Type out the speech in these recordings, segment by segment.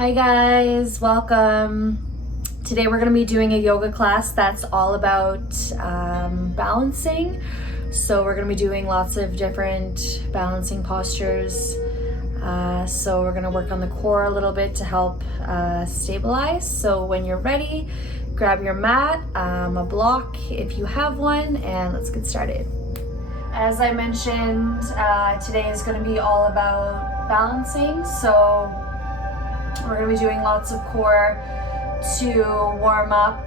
Hi guys, welcome. Today we're going to be doing a yoga class that's all about balancing. So we're going to be doing lots of different balancing postures. So we're going to work on the core a little bit to help stabilize. So when you're ready, grab your mat, a block if you have one, and let's get started. As I mentioned, today is going to be all about balancing. So we're going to be doing lots of core to warm up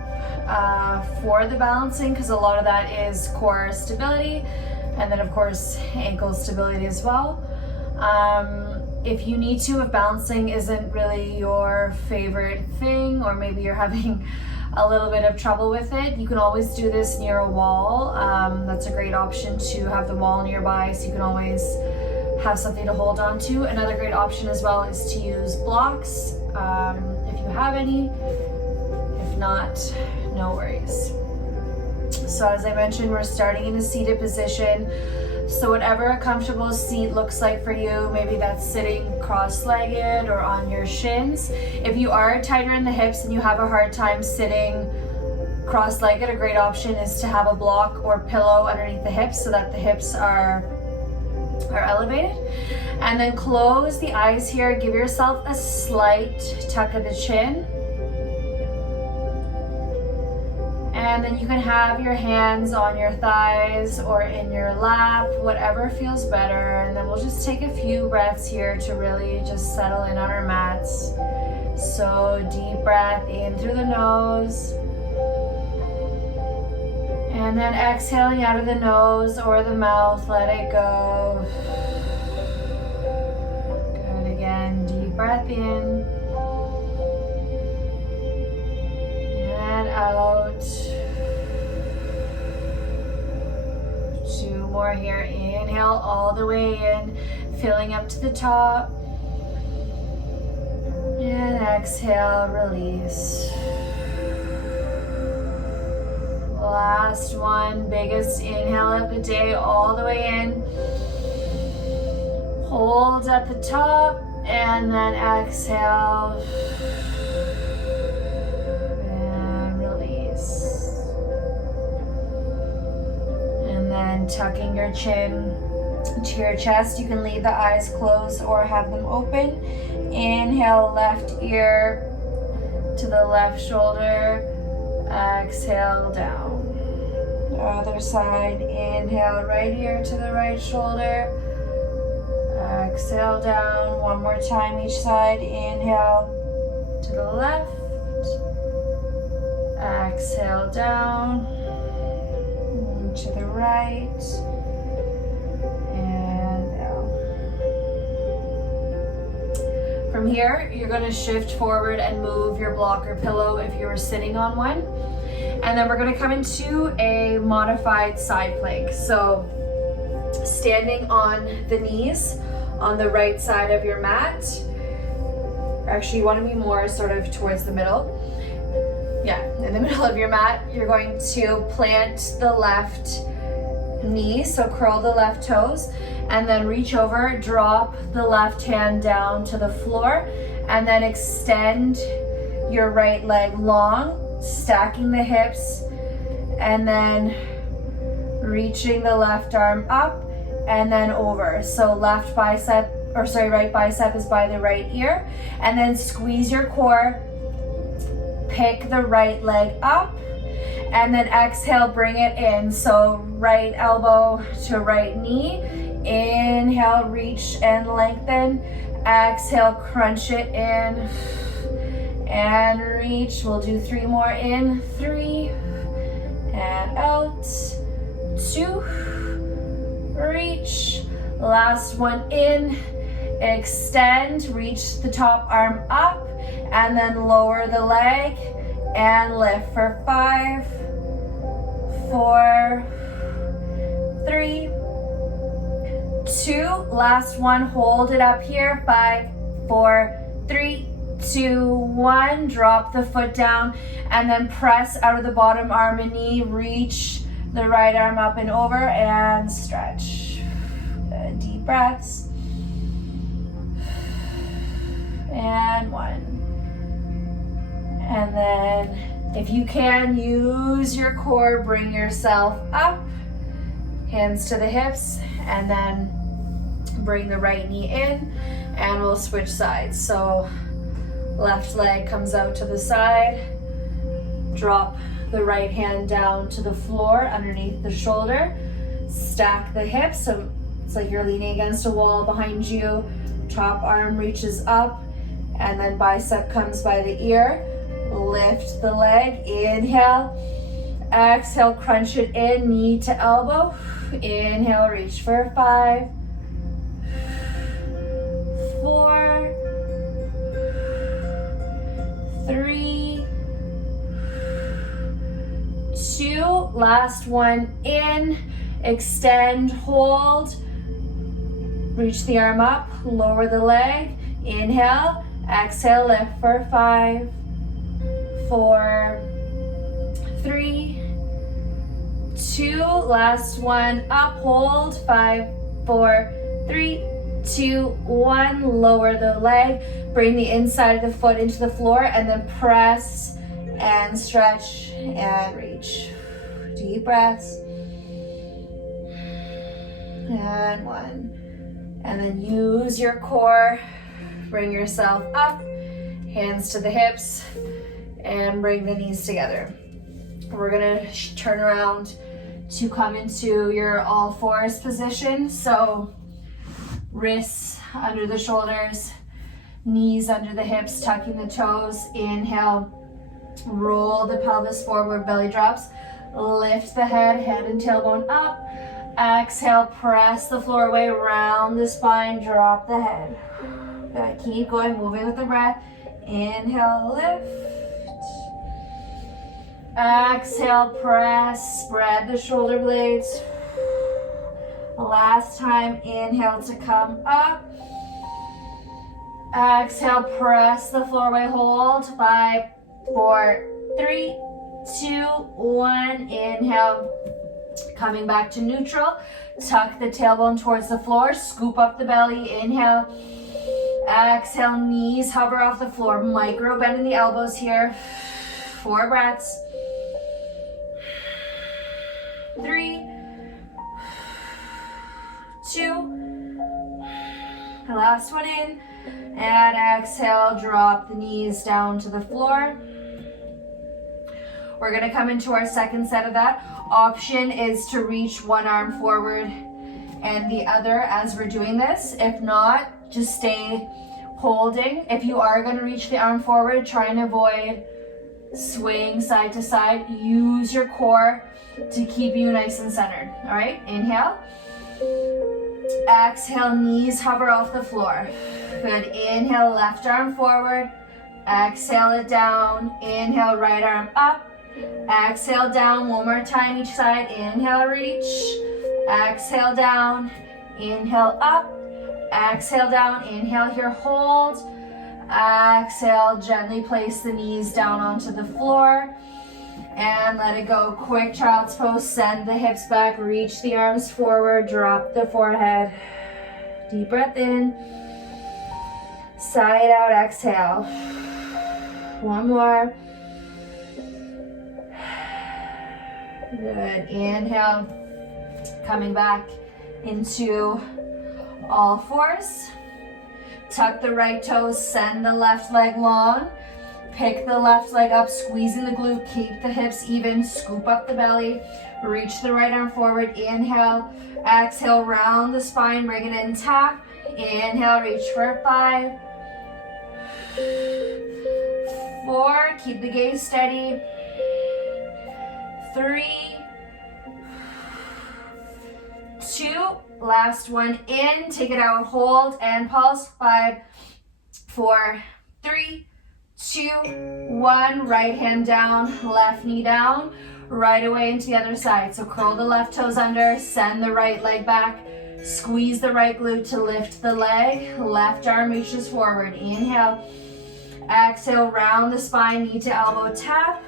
for the balancing, because a lot of that is core stability, and then of course ankle stability as well. If you need to, if balancing isn't really your favorite thing, or maybe you're having a little bit of trouble with it, you can always do this near a wall. That's a great option, to have the wall nearby, so you can always have something to hold on to. Another great option as well is to use blocks, if you have any. If not, no worries. So as I mentioned, we're starting in a seated position. So whatever a comfortable seat looks like for you, maybe that's sitting cross-legged or on your shins. If you are tighter in the hips and you have a hard time sitting cross-legged, a great option is to have a block or pillow underneath the hips so that the hips are elevated. And then close the eyes here. Give yourself a slight tuck of the chin. And then you can have your hands on your thighs or in your lap, whatever feels better. And then we'll just take a few breaths here to really just settle in on our mats. So deep breath in through the nose. And then exhaling out of the nose or the mouth, let it go. Good, again, deep breath in. And out. 2 more here. Inhale all the way in, filling up to the top. And exhale, release. Last one, biggest inhale of the day, all the way in. Hold at the top, and then exhale. And release. And then tucking your chin to your chest. You can leave the eyes closed or have them open. Inhale, left ear to the left shoulder. Exhale, down. Other side, inhale, right ear to the right shoulder. Exhale, down. One more time each side. Inhale to the left. Exhale, down. To the right. And down. From here, you're going to shift forward and move your block or pillow if you were sitting on one. And then we're going to come into a modified side plank. So standing on the knees on the right side of your mat. Actually, you want to be more sort of towards the middle. Yeah, in the middle of your mat. You're going to plant the left knee, so curl the left toes, and then reach over, drop the left hand down to the floor, and then extend your right leg long, stacking the hips, and then reaching the left arm up and then over. So right bicep is by the right ear, and then squeeze your core, pick the right leg up, and then exhale, bring it in. So right elbow to right knee. Inhale, reach and lengthen. Exhale, crunch it in. And reach. We'll do 3 more in. 3 and out. 2. Reach. Last one in. Extend. Reach the top arm up, and then lower the leg and lift for 5, 4, 3, 2. Last one. Hold it up here. 5, 4, 3, 2, 1. Drop the foot down and then press out of the bottom arm and knee. Reach the right arm up and over and stretch. Deep breaths. And 1. And then if you can, use your core, bring yourself up, hands to the hips, and then bring the right knee in, and we'll switch sides. So left leg comes out to the side, drop the right hand down to the floor underneath the shoulder, stack the hips, so it's like you're leaning against a wall behind you, top arm reaches up, and then bicep comes by the ear. Lift the leg, inhale, exhale, crunch it in, knee to elbow, inhale, reach for 5, 4, 3, 2, last one, in, extend, hold, reach the arm up, lower the leg, inhale, exhale, lift for 5, 4, 3, 2, last one, up, hold, 5, 4, 3, 2, 1, lower the leg, bring the inside of the foot into the floor, and then press and stretch and reach. Deep breaths. And 1. And then use your core, bring yourself up, hands to the hips, and bring the knees together. We're gonna turn around to come into your all fours position. So wrists under the shoulders, knees under the hips, tucking the toes. Inhale, roll the pelvis forward, belly drops. Lift the head, head and tailbone up. Exhale, press the floor away, round the spine, drop the head. Gotta keep going, moving with the breath. Inhale, lift. Exhale, press, spread the shoulder blades. Last time, inhale to come up. Exhale, press the floor away, hold. 5, 4, 3, 2, 1. Inhale, coming back to neutral. Tuck the tailbone towards the floor, scoop up the belly. Inhale, exhale, knees hover off the floor. Micro bend in the elbows here. 4 breaths. 3, 2, last one in, and exhale, drop the knees down to the floor. We're gonna come into our second set of that. Option is to reach one arm forward and the other as we're doing this. If not, just stay holding. If you are gonna reach the arm forward, try and avoid swaying side to side. Use your core to keep you nice and centered. All right, inhale. Exhale, knees hover off the floor. Good, inhale, left arm forward. Exhale it down. Inhale, right arm up. Exhale down, one more time each side. Inhale, reach. Exhale down. Inhale up. Exhale down. Inhale here, hold. Exhale, gently place the knees down onto the floor and let it go. Quick child's pose, send the hips back, reach the arms forward, drop the forehead. Deep breath in, side out, exhale. One more. Good, inhale, coming back into all fours. Tuck the right toes, send the left leg long. Pick the left leg up, squeezing the glute, keep the hips even, scoop up the belly. Reach the right arm forward, inhale. Exhale, round the spine, bring it in, tap. Inhale, reach for 5, 4, keep the gaze steady. 3, 2, last one in, take it out, hold and pulse. 5, 4, 3, 2, 1, right hand down, left knee down, right away into the other side. So curl the left toes under, send the right leg back, squeeze the right glute to lift the leg, left arm reaches forward. Inhale, exhale, round the spine, knee to elbow, tap.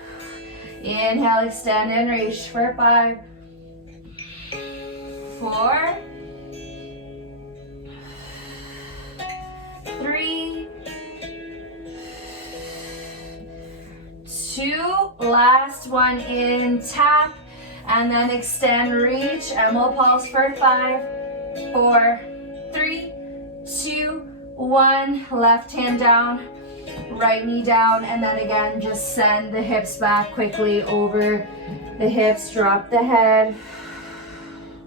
Inhale, extend and reach for 5, 4, 3, 2. Last one in, tap, and then extend, reach, and we'll pulse for 5, 4, 3, 2, 1. Left hand down, right knee down, and then again, just send the hips back quickly over the hips, drop the head,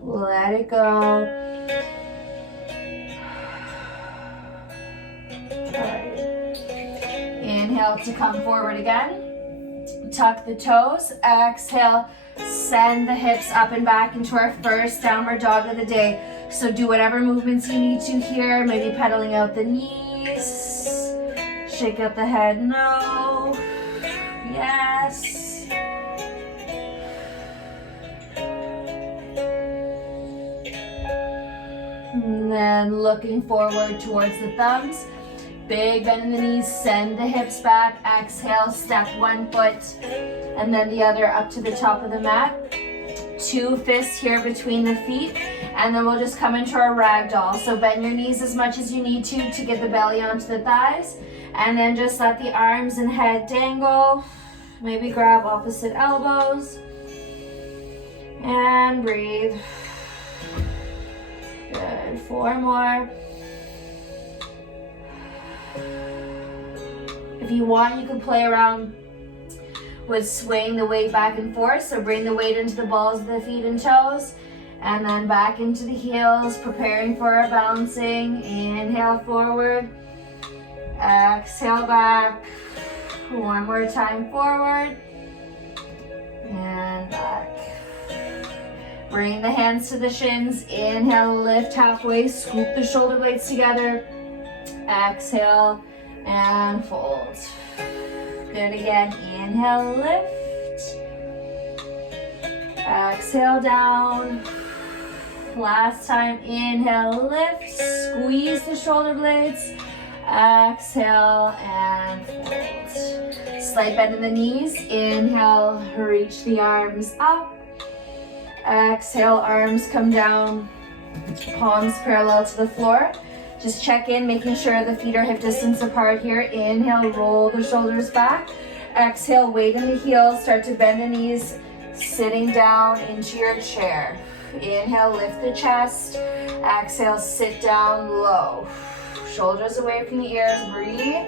let it go. Inhale to come forward again. Tuck the toes. Exhale, send the hips up and back into our first downward dog of the day. So do whatever movements you need to here. Maybe pedaling out the knees. Shake out the head. No. Yes. And then looking forward towards the thumbs. Big bend in the knees, send the hips back. Exhale, step one foot and then the other up to the top of the mat. 2 fists here between the feet, and then we'll just come into our ragdoll. So bend your knees as much as you need to get the belly onto the thighs, and then just let the arms and head dangle. Maybe grab opposite elbows and breathe. Good, 4 more. If you want, you can play around with swaying the weight back and forth. So bring the weight into the balls of the feet and toes, and then back into the heels, preparing for our balancing. Inhale forward, exhale back. 1 more time forward and back. Bring the hands to the shins. Inhale, lift halfway, scoop the shoulder blades together. Exhale and fold. Good again. Inhale, lift. Exhale, down. Last time. Inhale, lift. Squeeze the shoulder blades. Exhale and fold. Slight bend in the knees. Inhale, reach the arms up. Exhale, arms come down. Palms parallel to the floor. Just check in, making sure the feet are hip distance apart here. Inhale, roll the shoulders back. Exhale, weight in the heels. Start to bend the knees, sitting down into your chair. Inhale, lift the chest. Exhale, sit down low. Shoulders away from the ears. Breathe.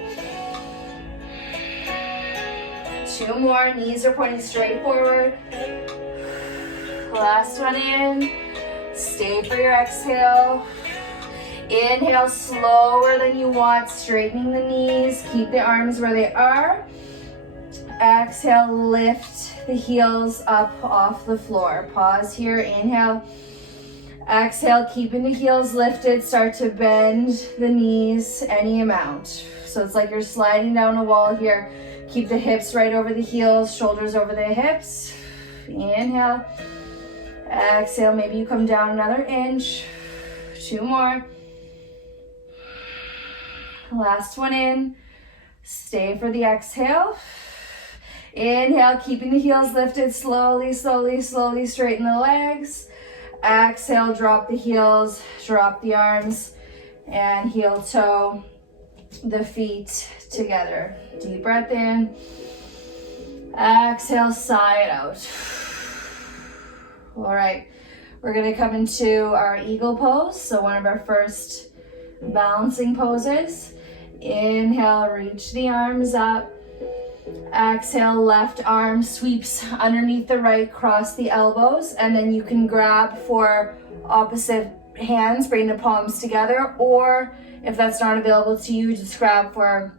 2 more. Knees are pointing straight forward. Last one in. Stay for your exhale. Inhale, slower than you want, straightening the knees. Keep the arms where they are. Exhale, lift the heels up off the floor. Pause here, inhale. Exhale, keeping the heels lifted. Start to bend the knees any amount. So it's like you're sliding down a wall here. Keep the hips right over the heels, shoulders over the hips. Inhale. Exhale, maybe you come down another inch. 2 more. Last one in. Stay for the exhale. Inhale, keeping the heels lifted. Slowly, slowly, slowly straighten the legs. Exhale, drop the heels, drop the arms, and heel toe the feet together. Deep breath in. Exhale, sigh it out. All right, we're gonna come into our eagle pose. So one of our first balancing poses. Inhale, reach the arms up. Exhale, left arm sweeps underneath the right, cross the elbows, and then you can grab for opposite hands, bring the palms together, or if that's not available to you, just grab for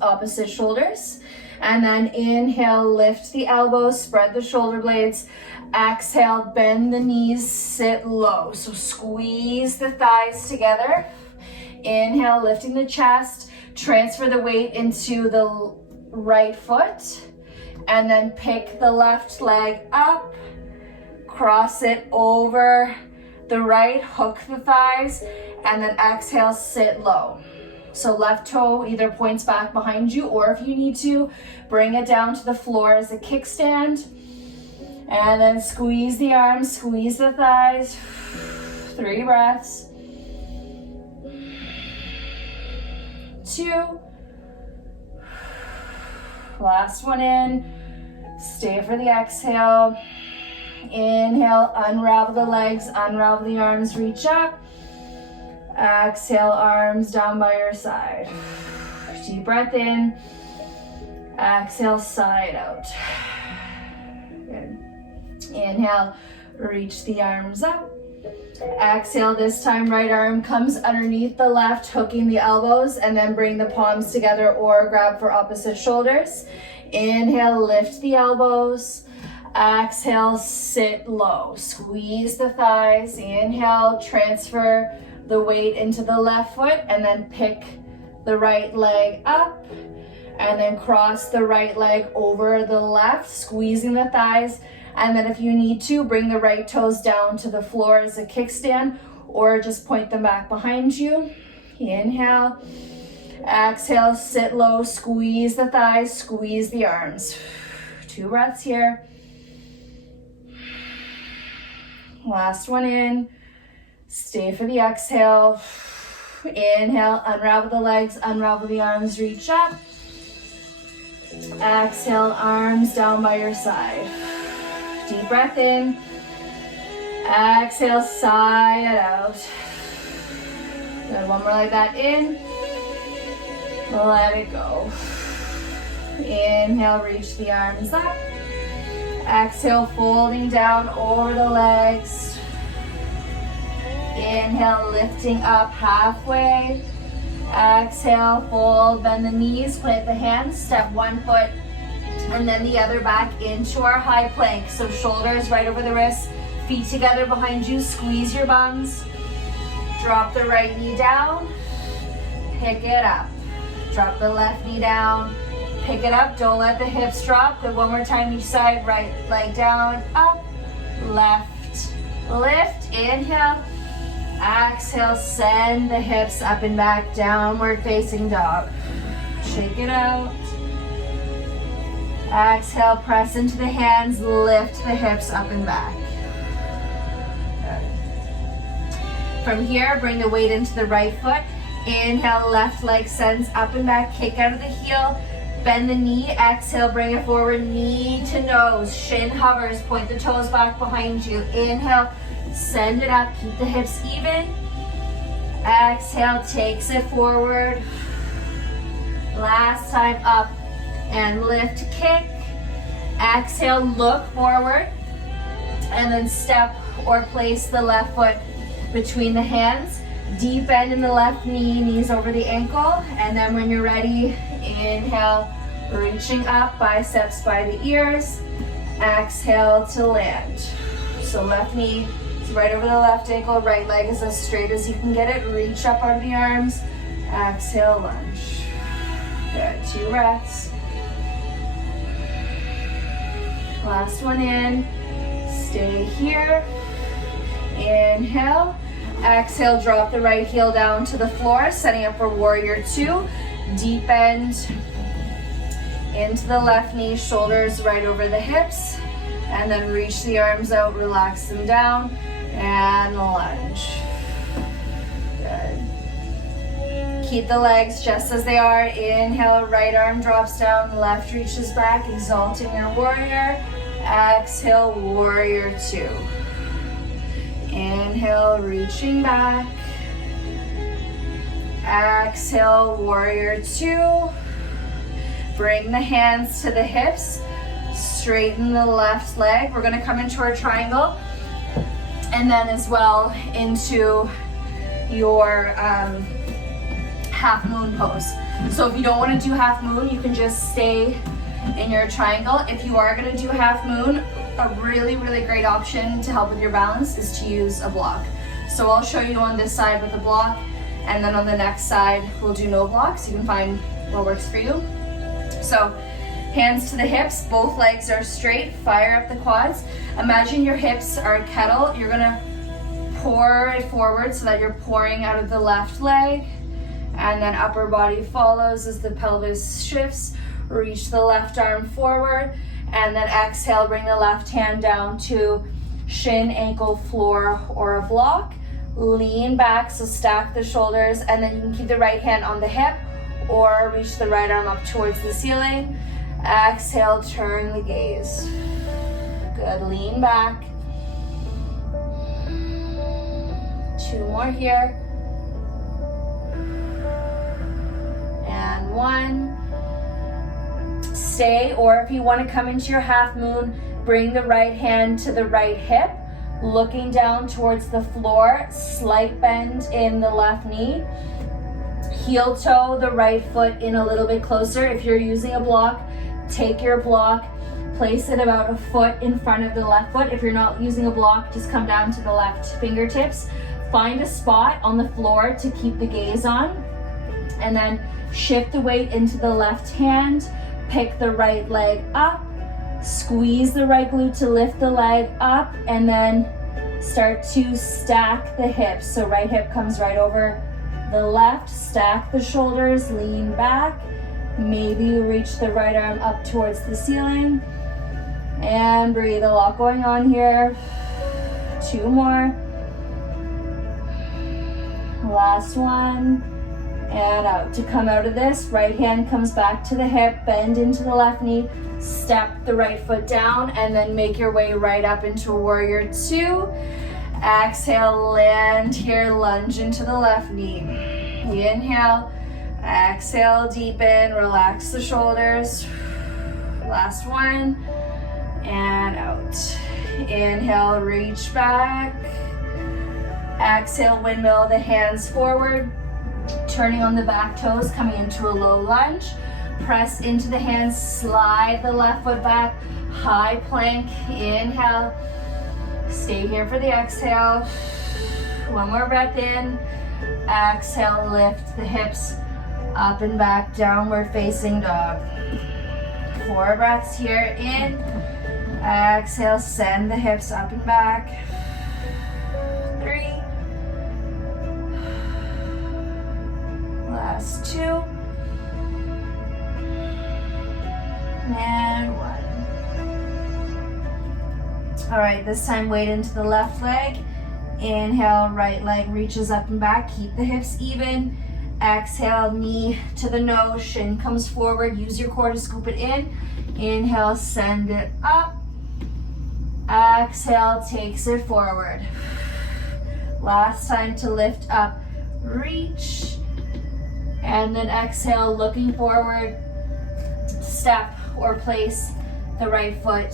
opposite shoulders. And then inhale, lift the elbows, spread the shoulder blades. Exhale, bend the knees, sit low. So squeeze the thighs together. Inhale, lifting the chest, transfer the weight into the right foot, and then pick the left leg up, cross it over the right, hook the thighs, and then exhale, sit low. So left toe either points back behind you, or if you need to, bring it down to the floor as a kickstand. And then squeeze the arms, squeeze the thighs. 3 breaths. 2. Last one in. Stay for the exhale. Inhale, unravel the legs, unravel the arms, reach up. Exhale, arms down by your side. Deep breath in. Exhale, side out. Good. Inhale, reach the arms up. Exhale, this time right arm comes underneath the left, hooking the elbows, and then bring the palms together or grab for opposite shoulders. Inhale, lift the elbows. Exhale, sit low. Squeeze the thighs. Inhale, transfer the weight into the left foot, and then pick the right leg up, and then cross the right leg over the left, squeezing the thighs. And then if you need to, bring the right toes down to the floor as a kickstand, or just point them back behind you. Inhale. Exhale, sit low, squeeze the thighs, squeeze the arms. 2 breaths here. Last one in. Stay for the exhale. Inhale, unravel the legs, unravel the arms, reach up. Exhale, arms down by your side. Deep breath in. Exhale, side it out. Good, one more like that in. Let it go. Inhale, reach the arms up. Exhale, folding down over the legs. Inhale, lifting up halfway. Exhale, fold, bend the knees, plant the hands, step one foot and then the other back into our high plank. So shoulders right over the wrists, feet together behind you, squeeze your bums. Drop the right knee down, pick it up. Drop the left knee down, pick it up, don't let the hips drop. Good, one more time each side, right leg down, up, left, lift, inhale. Exhale, send the hips up and back, downward facing dog. Shake it out. Exhale, press into the hands, lift the hips up and back. Good. From here, bring the weight into the right foot. Inhale, left leg sends up and back, kick out of the heel, bend the knee, exhale, bring it forward, knee to nose, shin hovers, point the toes back behind you. Inhale, send it up, keep the hips even. Exhale, takes it forward. Last time up and lift, kick. Exhale, look forward. And then step or place the left foot between the hands. Deep bend in the left knee, knees over the ankle. And then when you're ready, inhale, reaching up, biceps by the ears. Exhale to land. So left knee is right over the left ankle, right leg is as straight as you can get it. Reach up out of the arms. Exhale, lunge. Good, 2 breaths. Last one in. Stay here. Inhale. Exhale, drop the right heel down to the floor, setting up for warrior 2. Deep bend into the left knee, shoulders right over the hips. And then reach the arms out, relax them down, and lunge. Good. Keep the legs just as they are. Inhale, right arm drops down, left reaches back, exalting your warrior. Exhale, warrior 2. Inhale, reaching back. Exhale, warrior 2. Bring the hands to the hips. Straighten the left leg. We're gonna come into our triangle and then as well into your half moon pose. So if you don't wanna do half moon, you can just stay in your triangle. If you are gonna do half moon, a really, really great option to help with your balance is to use a block. So I'll show you on this side with a block, and then on the next side, we'll do no blocks. You can find what works for you. So hands to the hips, both legs are straight, fire up the quads. Imagine your hips are a kettle. You're gonna pour it forward so that you're pouring out of the left leg, and then upper body follows as the pelvis shifts. Reach the left arm forward, and then exhale, bring the left hand down to shin, ankle, floor, or a block. Lean back, so stack the shoulders, and then you can keep the right hand on the hip or reach the right arm up towards the ceiling. Exhale, turn the gaze. Good, lean back. 2 more here. And 1. Stay, or if you want to come into your half moon, bring the right hand to the right hip, looking down towards the floor, slight bend in the left knee. Heel toe the right foot in a little bit closer. If you're using a block, take your block, place it about a foot in front of the left foot. If you're not using a block, just come down to the left fingertips. Find a spot on the floor to keep the gaze on, and then shift the weight into the left hand. Pick the right leg up, squeeze the right glute to lift the leg up, and then start to stack the hips. So right hip comes right over the left, stack the shoulders, lean back. Maybe you reach the right arm up towards the ceiling. And breathe, a lot going on here. 2 more. Last one. And out. To come out of this, right hand comes back to the hip, bend into the left knee, step the right foot down, and then make your way right up into warrior 2. Exhale, land here, lunge into the left knee. Inhale, exhale, deepen, relax the shoulders. Last one, and out. Inhale, reach back. Exhale, windmill the hands forward, turning on the back toes, coming into a low lunge. Press into the hands, slide the left foot back, high plank. Inhale, stay here for the exhale. 1 more breath in. Exhale, lift the hips up and back, downward facing dog. 4 breaths here. In. Exhale, send the hips up and back. 3. Last 2. And 1. All right, this time weight into the left leg. Inhale, right leg reaches up and back. Keep the hips even. Exhale, knee to the nose, shin comes forward. Use your core to scoop it in. Inhale, send it up. Exhale, takes it forward. Last time to lift up, reach. And then exhale, looking forward, step or place the right foot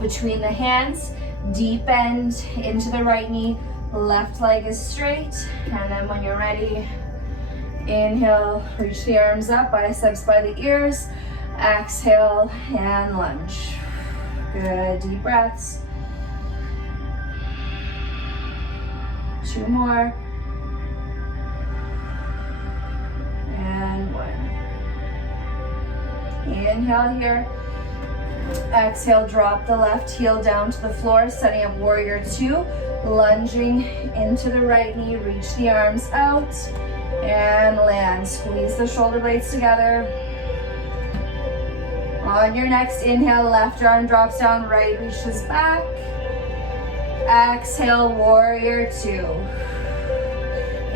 between the hands, deep bend into the right knee, left leg is straight, and then when you're ready, inhale, reach the arms up, biceps by the ears, exhale, and lunge. Good, deep breaths. 2 more. And 1. Inhale here. Exhale, drop the left heel down to the floor, setting up warrior 2. Lunging into the right knee, reach the arms out, and land. Squeeze the shoulder blades together. On your next inhale, left arm drops down, right reaches back. Exhale, warrior 2.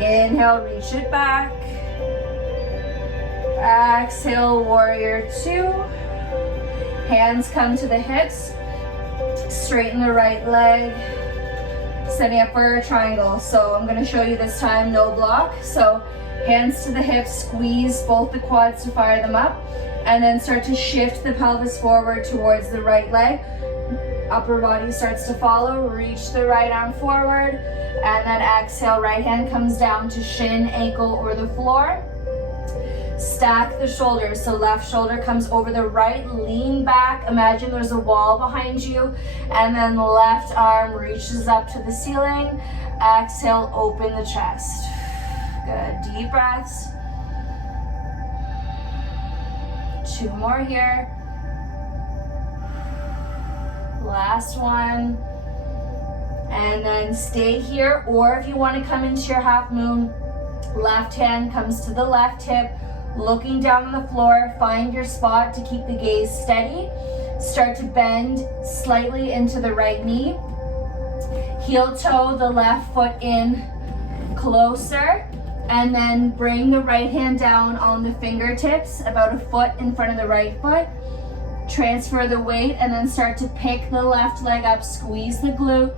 Inhale, reach it back. Exhale, warrior 2. Hands come to the hips. Straighten the right leg. Setting up for a triangle. So I'm going to show you this time, no block. So hands to the hips, squeeze both the quads to fire them up. And then start to shift the pelvis forward towards the right leg. Upper body starts to follow. Reach the right arm forward. And then exhale, right hand comes down to shin, ankle, or the floor. Stack the shoulders. So left shoulder comes over the right. Lean back. Imagine there's a wall behind you. And then the left arm reaches up to the ceiling. Exhale, open the chest. Good. Deep breaths. 2 more here. Last one. And then stay here, or if you want to come into your half moon, left hand comes to the left hip, looking down on the floor. Find your spot to keep the gaze steady. Start to bend slightly into the right knee. Heel toe the left foot in closer. And then bring the right hand down on the fingertips, about a foot in front of the right foot. Transfer the weight and then start to pick the left leg up, squeeze the glute.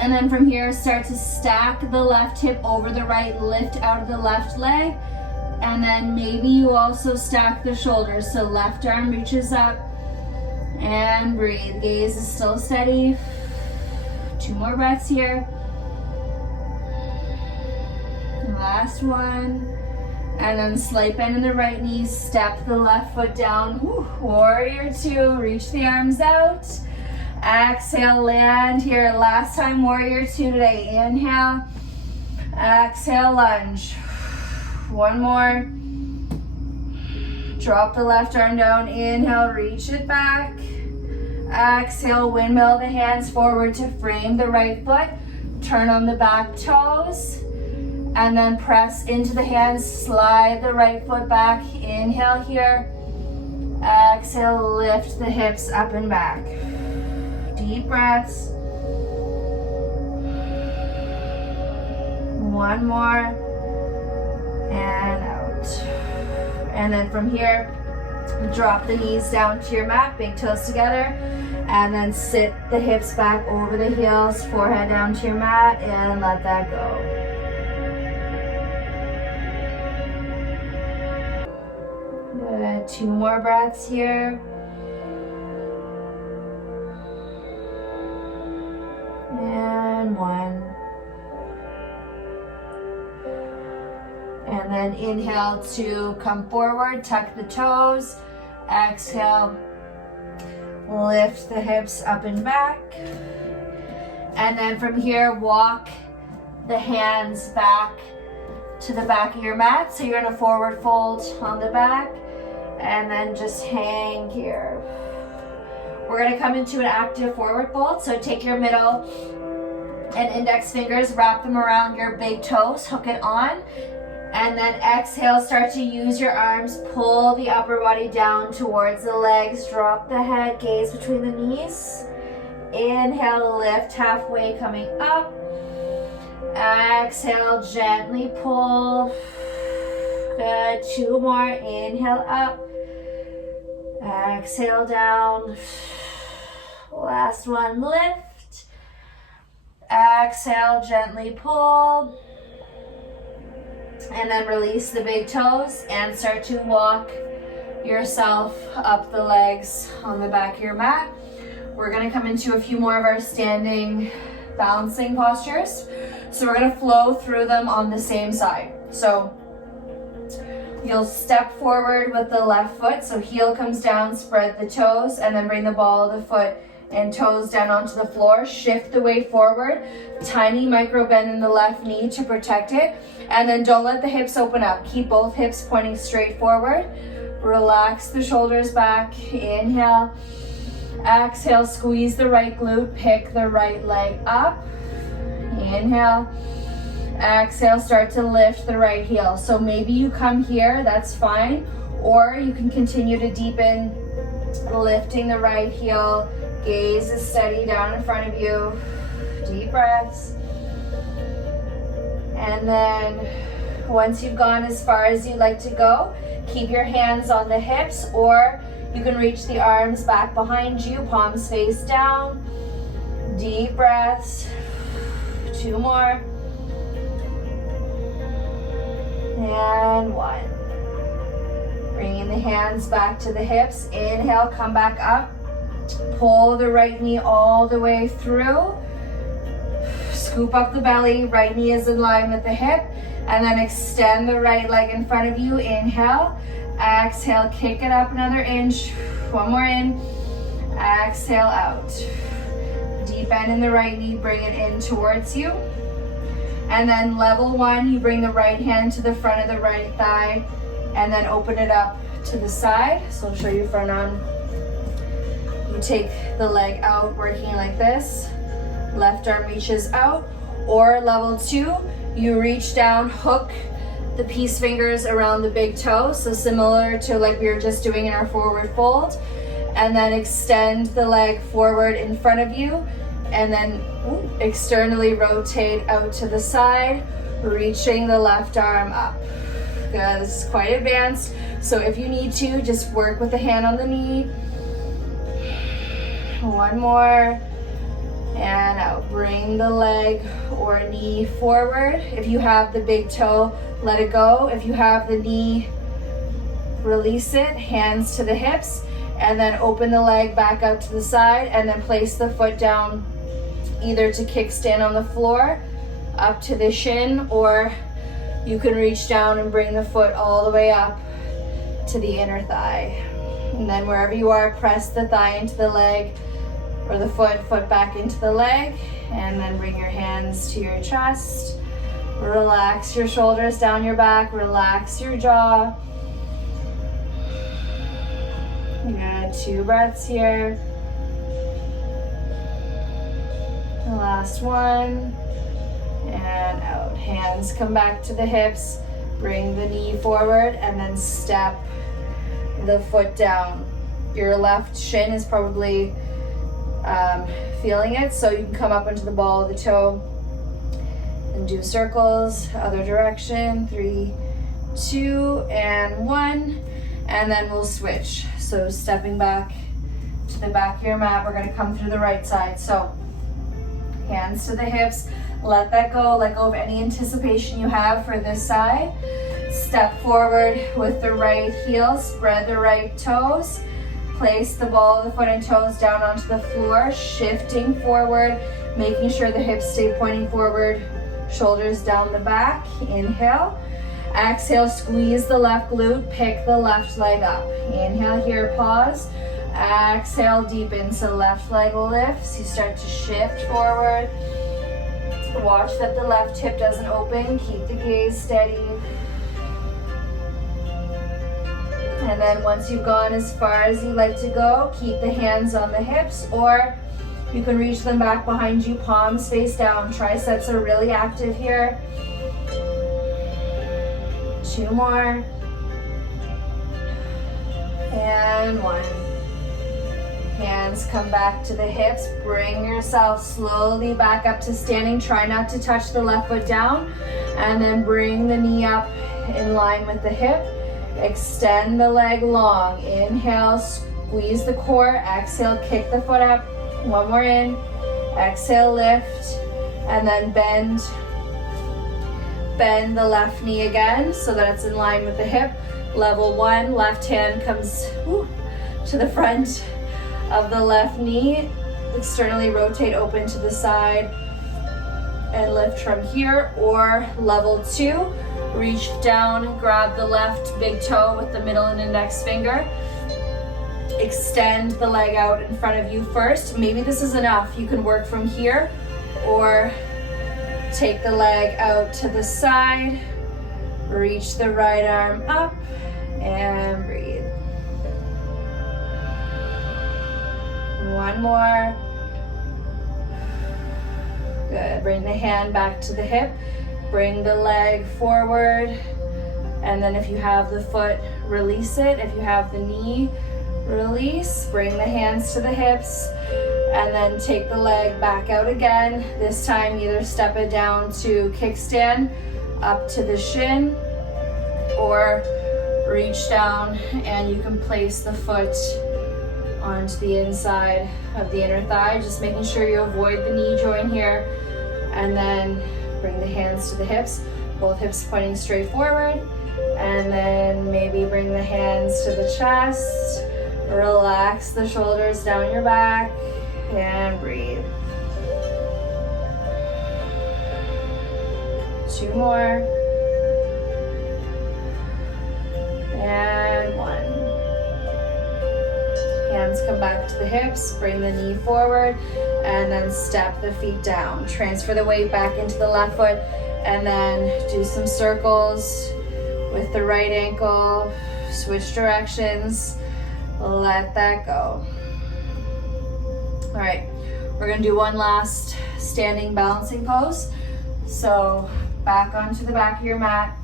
And then from here, start to stack the left hip over the right, lift out of the left leg. And then maybe you also stack the shoulders. So left arm reaches up and breathe. Gaze is still steady. 2 more breaths here. Last one. And then slight bend in the right knee, step the left foot down. Warrior 2, reach the arms out. Exhale, land here. Last time, warrior 2 today. Inhale, exhale, lunge. 1 more. Drop the left arm down. Inhale, reach it back. Exhale, windmill the hands forward to frame the right foot. Turn on the back toes. And then press into the hands, slide the right foot back. Inhale here. Exhale, lift the hips up and back. Deep breaths. 1 more. And out. And then from here, drop the knees down to your mat, big toes together. And then sit the hips back over the heels, forehead down to your mat, and let that go. Good. 2 more breaths here. And 1. And then inhale to come forward, tuck the toes. Exhale, lift the hips up and back. And then from here, walk the hands back to the back of your mat. So you're in a forward fold on the back. And then just hang here. We're gonna come into an active forward fold. So take your middle and index fingers, wrap them around your big toes, hook it on. And then exhale, start to use your arms, pull the upper body down towards the legs, drop the head, gaze between the knees. Inhale, lift halfway, coming up. Exhale, gently pull. Good, 2 more, inhale up. Exhale down. Last one, lift. Exhale, gently pull. And then release the big toes and start to walk yourself up the legs on the back of your mat. We're gonna come into a few more of our standing balancing postures. So we're gonna flow through them on the same side. So you'll step forward with the left foot. So heel comes down, spread the toes, and then bring the ball of the foot and toes down onto the floor. Shift the weight forward. Tiny micro bend in the left knee to protect it. And then don't let the hips open up. Keep both hips pointing straight forward. Relax the shoulders back. Inhale. Exhale, squeeze the right glute. Pick the right leg up. Inhale. Exhale, start to lift the right heel. So maybe you come here, that's fine. Or you can continue to deepen, lifting the right heel. Gaze is steady down in front of you. Deep breaths. And then once you've gone as far as you'd like to go, keep your hands on the hips, or you can reach the arms back behind you, palms face down. Deep breaths. 2 more. And 1. Bringing the hands back to the hips. Inhale, come back up. Pull the right knee all the way through. Scoop up the belly, right knee is in line with the hip. And then extend the right leg in front of you. Inhale. Exhale, kick it up another inch. 1 more in. Exhale, out. Deep bend in the right knee, bring it in towards you. And then level 1, you bring the right hand to the front of the right thigh and then open it up to the side. So I'll show you front on. You take the leg out, working like this. Left arm reaches out. Or level 2, you reach down, hook the peace fingers around the big toe. So similar to like we were just doing in our forward fold. And then extend the leg forward in front of you. And then externally rotate out to the side. reaching the left arm up. Good, this is quite advanced. So if you need to, just work with the hand on the knee. One more. And out. Bring the leg or knee forward. If you have the big toe, let it go. If you have the knee, release it. Hands to the hips. And then open the leg back out to the side. And then place the foot down, either to kickstand on the floor, up to the shin, or you can reach down and bring the foot all the way up to the inner thigh. And then wherever you are, press the thigh into the leg, or the foot back into the leg, and then bring your hands to your chest. Relax your shoulders down your back, relax your jaw. Good, 2 breaths here. The last one, and out. Hands come back to the hips, bring the knee forward, and then step the foot down. Your left shin is probably feeling it, so you can come up into the ball of the toe and do circles, other direction. 3, 2, and 1, and then we'll switch. So stepping back to the back of your mat, we're going to come through the right side. So hands to the hips, let that go, let go of any anticipation you have for this side. Step forward with the right heel, spread the right toes. Place the ball of the foot and toes down onto the floor, shifting forward, making sure the hips stay pointing forward, shoulders down the back. Inhale. Exhale, squeeze the left glute, pick the left leg up. Inhale here, pause. Exhale, deepen, so left leg lifts. You start to shift forward. Watch that the left hip doesn't open. Keep the gaze steady. And then once you've gone as far as you like to go, keep the hands on the hips, or you can reach them back behind you, palms face down. Triceps are really active here. 2 more. And 1. Hands come back to the hips. Bring yourself slowly back up to standing. Try not to touch the left foot down. And then bring the knee up in line with the hip. Extend the leg long. Inhale, squeeze the core. Exhale, kick the foot up. 1 more in. Exhale, lift. And then bend. Bend the left knee again so that it's in line with the hip. Level 1, left hand comes to the front of the left knee. Externally rotate, open to the side, and lift from here. Or level 2, reach down, grab the left big toe with the middle and index finger. Extend the leg out in front of you first. Maybe this is enough. You can work from here, or take the leg out to the side. Reach the right arm up and breathe. 1 more. Good. Bring the hand back to the hip. Bring the leg forward. And then if you have the foot, release it. If you have the knee, release. Bring the hands to the hips. And then take the leg back out again. This time either step it down to kickstand, up to the shin, or reach down and you can place the foot onto the inside of the inner thigh, just making sure you avoid the knee joint here. And then bring the hands to the hips, both hips pointing straight forward. And then maybe bring the hands to the chest. Relax the shoulders down your back and breathe. 2 more. And 1. Hands come back to the hips, bring the knee forward, and then step the feet down. Transfer the weight back into the left foot, and then do some circles with the right ankle. Switch directions. Let that go. All right, we're gonna do one last standing balancing pose. So back onto the back of your mat.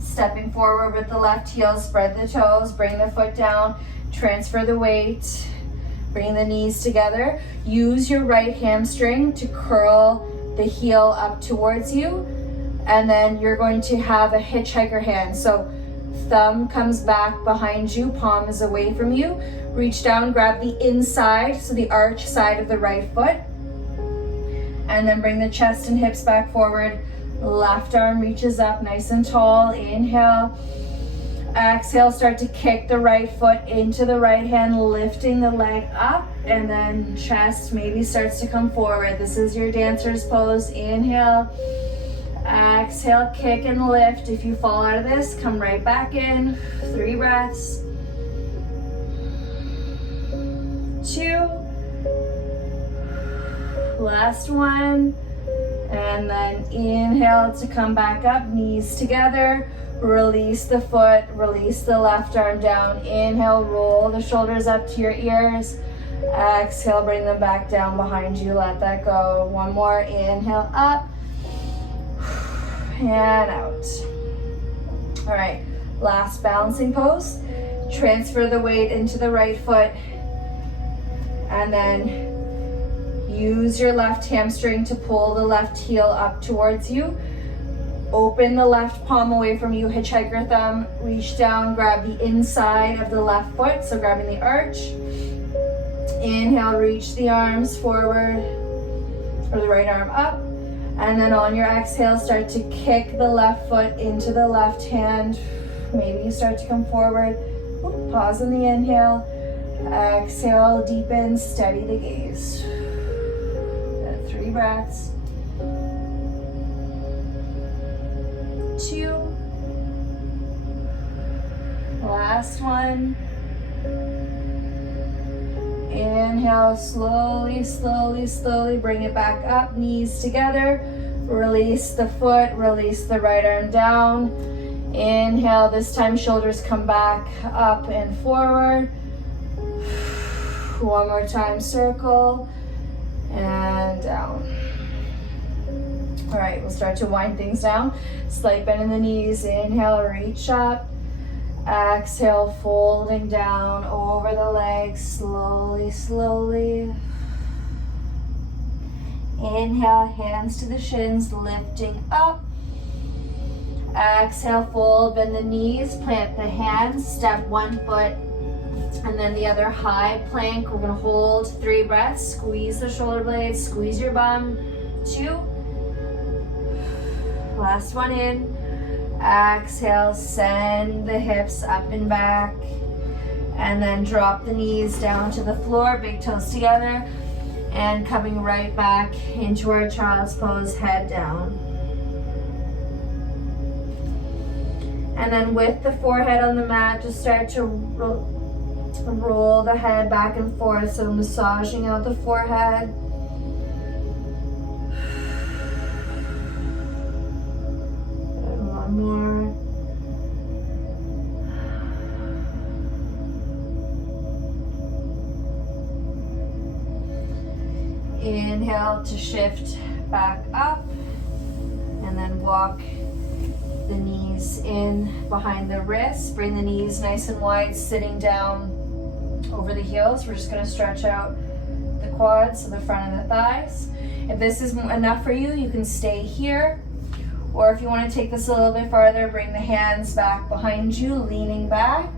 Stepping forward with the left heel, spread the toes, bring the foot down, transfer the weight, bring the knees together. Use your right hamstring to curl the heel up towards you. And then you're going to have a hitchhiker hand. So thumb comes back behind you, palm is away from you. Reach down, grab the inside, so the arch side of the right foot. And then bring the chest and hips back forward. Left arm reaches up nice and tall. Inhale. Exhale, start to kick the right foot into the right hand, lifting the leg up, and then chest maybe starts to come forward. This is your dancer's pose. Inhale. Exhale, kick and lift. If you fall out of this, come right back in. 3 breaths. 2. Last one. And then inhale to come back up, knees together. Release the foot, release the left arm down. Inhale, roll the shoulders up to your ears. Exhale, bring them back down behind you. Let that go. One more. Inhale, up. And out. All right, last balancing pose. Transfer the weight into the right foot, and then use your left hamstring to pull the left heel up towards you. Open the left palm away from you, hitchhiker thumb, reach down, grab the inside of the left foot, so grabbing the arch. Inhale, reach the arms forward, or the right arm up. And then on your exhale, start to kick the left foot into the left hand. Maybe you start to come forward. Pause on the inhale. Exhale, deepen, steady the gaze. 3 breaths. 2. Last one. Inhale, slowly, slowly, slowly bring it back up, knees together. Release the foot, release the right arm down. Inhale, this time shoulders come back up and forward. One more time, circle and down. All right, we'll start to wind things down. Slight bend in the knees. Inhale, reach up. Exhale, folding down over the legs, slowly, slowly. Inhale, hands to the shins, lifting up. Exhale, fold, bend the knees, plant the hands, step one foot, and then the other high plank. We're gonna hold 3 breaths, squeeze the shoulder blades, squeeze your bum. 2. Last one in. Exhale, send the hips up and back, and then drop the knees down to the floor, big toes together, and coming right back into our child's pose, head down. And then with the forehead on the mat, just start to roll the head back and forth, so massaging out the forehead. More. Inhale to shift back up, and then walk the knees in behind the wrists. Bring the knees nice and wide, sitting down over the heels. We're just going to stretch out the quads, so the front of the thighs. If this is enough for you, you can stay here. Or if you want to take this a little bit farther, bring the hands back behind you, leaning back.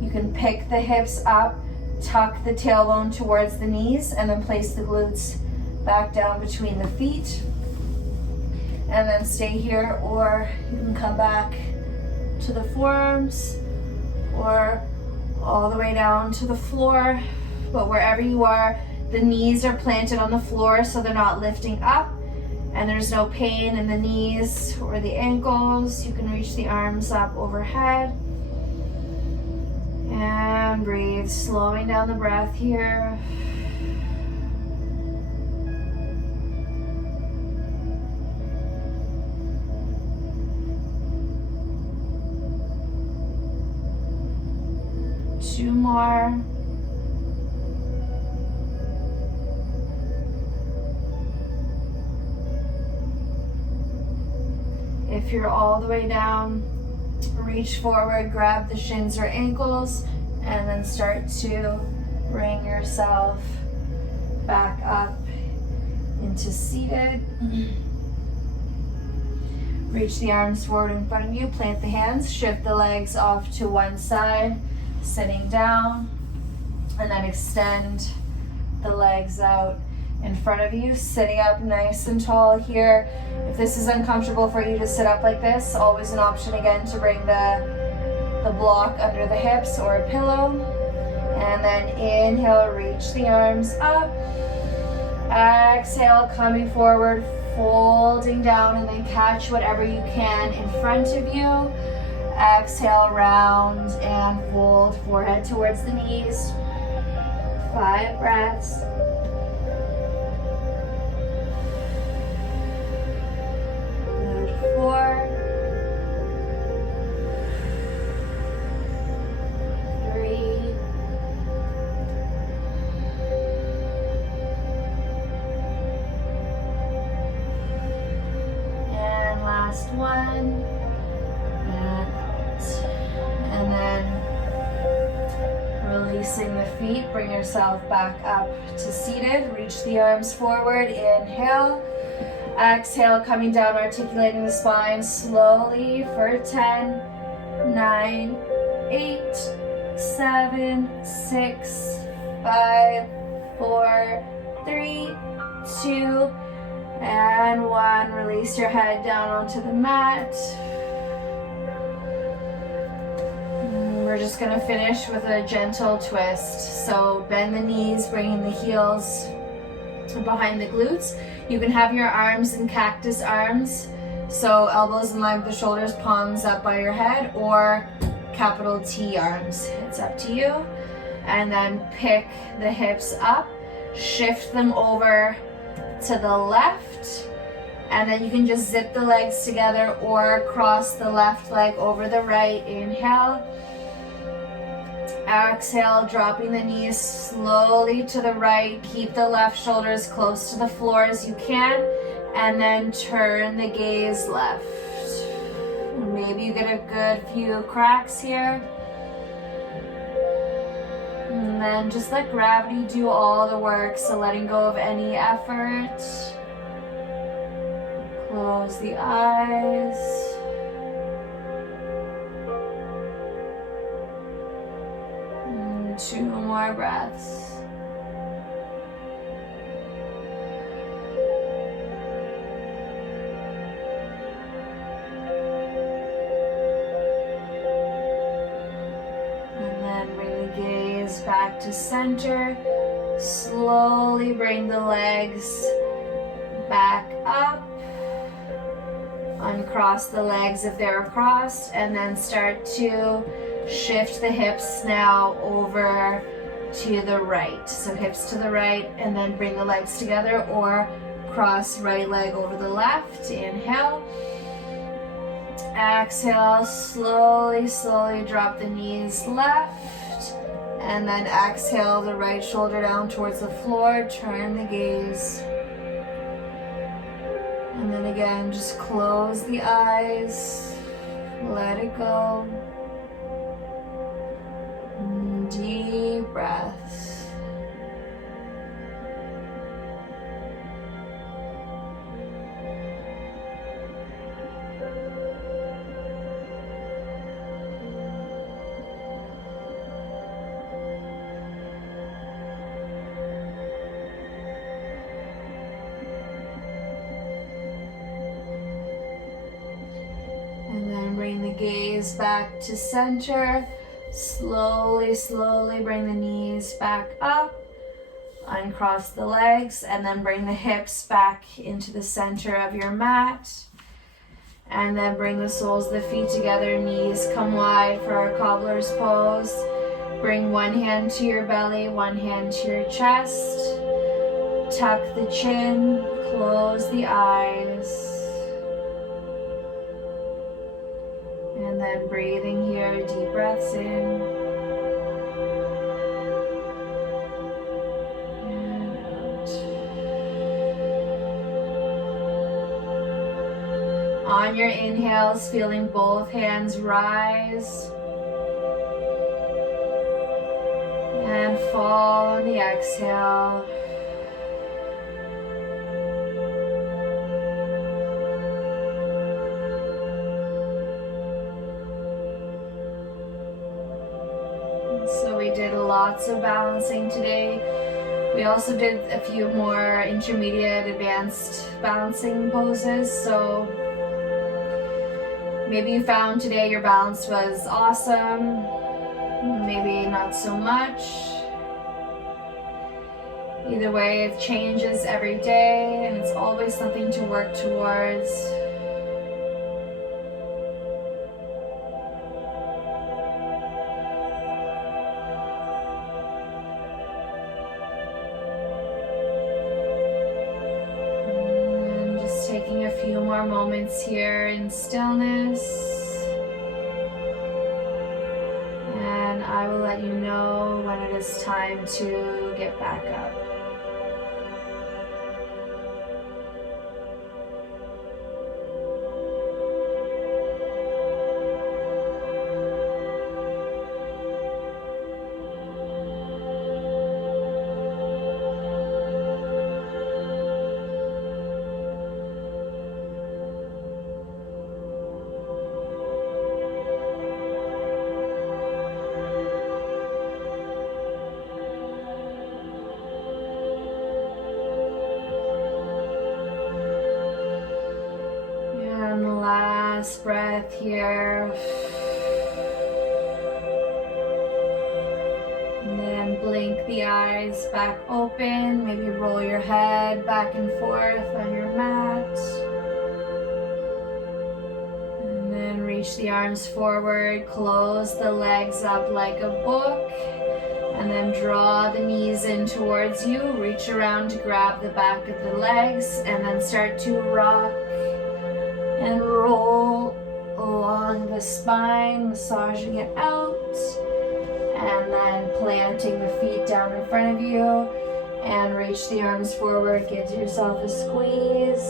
You can pick the hips up, tuck the tailbone towards the knees, and then place the glutes back down between the feet. And then stay here, or you can come back to the forearms, or all the way down to the floor. But wherever you are, the knees are planted on the floor so they're not lifting up. And there's no pain in the knees or the ankles. You can reach the arms up overhead. And breathe, slowing down the breath here. Two more. If you're all the way down, reach forward, grab the shins or ankles, and then start to bring yourself back up into seated. Reach the arms forward in front of you, plant the hands, shift the legs off to one side, sitting down, and then extend the legs out in front of you, sitting up nice and tall here. If this is uncomfortable for you to sit up like this, always an option again to bring the block under the hips or a pillow. And then inhale, reach the arms up. Exhale, coming forward, folding down, and then catch whatever you can in front of you. Exhale, round and fold, forehead towards the knees. 5 breaths. Good. 4. 3. And last one. And then releasing the feet, bring yourself back up to seated. Reach the arms forward, inhale. Exhale, coming down, articulating the spine slowly for 10, 9, 8, 7, 6, 5, 4, 3, 2, and 1. Release your head down onto the mat. We're just gonna finish with a gentle twist. So bend the knees, bringing the heels behind the glutes. You can have your arms in cactus arms, so elbows in line with the shoulders, palms up by your head, or capital T arms. It's up to you. And then pick the hips up, shift them over to the left, and then you can just zip the legs together or cross the left leg over the right. Inhale. Exhale, dropping the knees slowly to the right. Keep the left shoulder as close to the floor as you can, and then turn the gaze left. Maybe you get a good few cracks here. And then just let gravity do all the work, so letting go of any effort. Close the eyes. And 2 more breaths. Back to center. Slowly bring the legs back up. Uncross the legs if they're crossed, and then start to shift the hips now over to the right. So hips to the right, and then bring the legs together, or cross right leg over the left. Inhale. Exhale, slowly, slowly drop the knees left. And then exhale the right shoulder down towards the floor, turn the gaze. And then again, just close the eyes, let it go. Deep breaths. Gaze back to center. Slowly, slowly bring the knees back up. Uncross the legs, and then bring the hips back into the center of your mat. And then bring the soles of the feet together, knees come wide for our cobbler's pose. Bring one hand to your belly, one hand to your chest. Tuck the chin, close the eyes. And then breathing here, deep breaths in and out. On your inhales, feeling both hands rise and fall on the exhale. did lots of balancing today. We also did a few more intermediate advanced balancing poses, so maybe you found today your balance was awesome, maybe not so much. Either way, it changes every day and it's always something to work towards. And just taking a few more moments here in stillness. And I will let you know when it is time to get back up. And last breath here. And then blink the eyes back open. Maybe roll your head back and forth on your mat. And then reach the arms forward. Close the legs up like a book. And then draw the knees in towards you. Reach around to grab the back of the legs. And then start to rock and roll along the spine, massaging it out, and then planting the feet down in front of you, and reach the arms forward, give yourself a squeeze,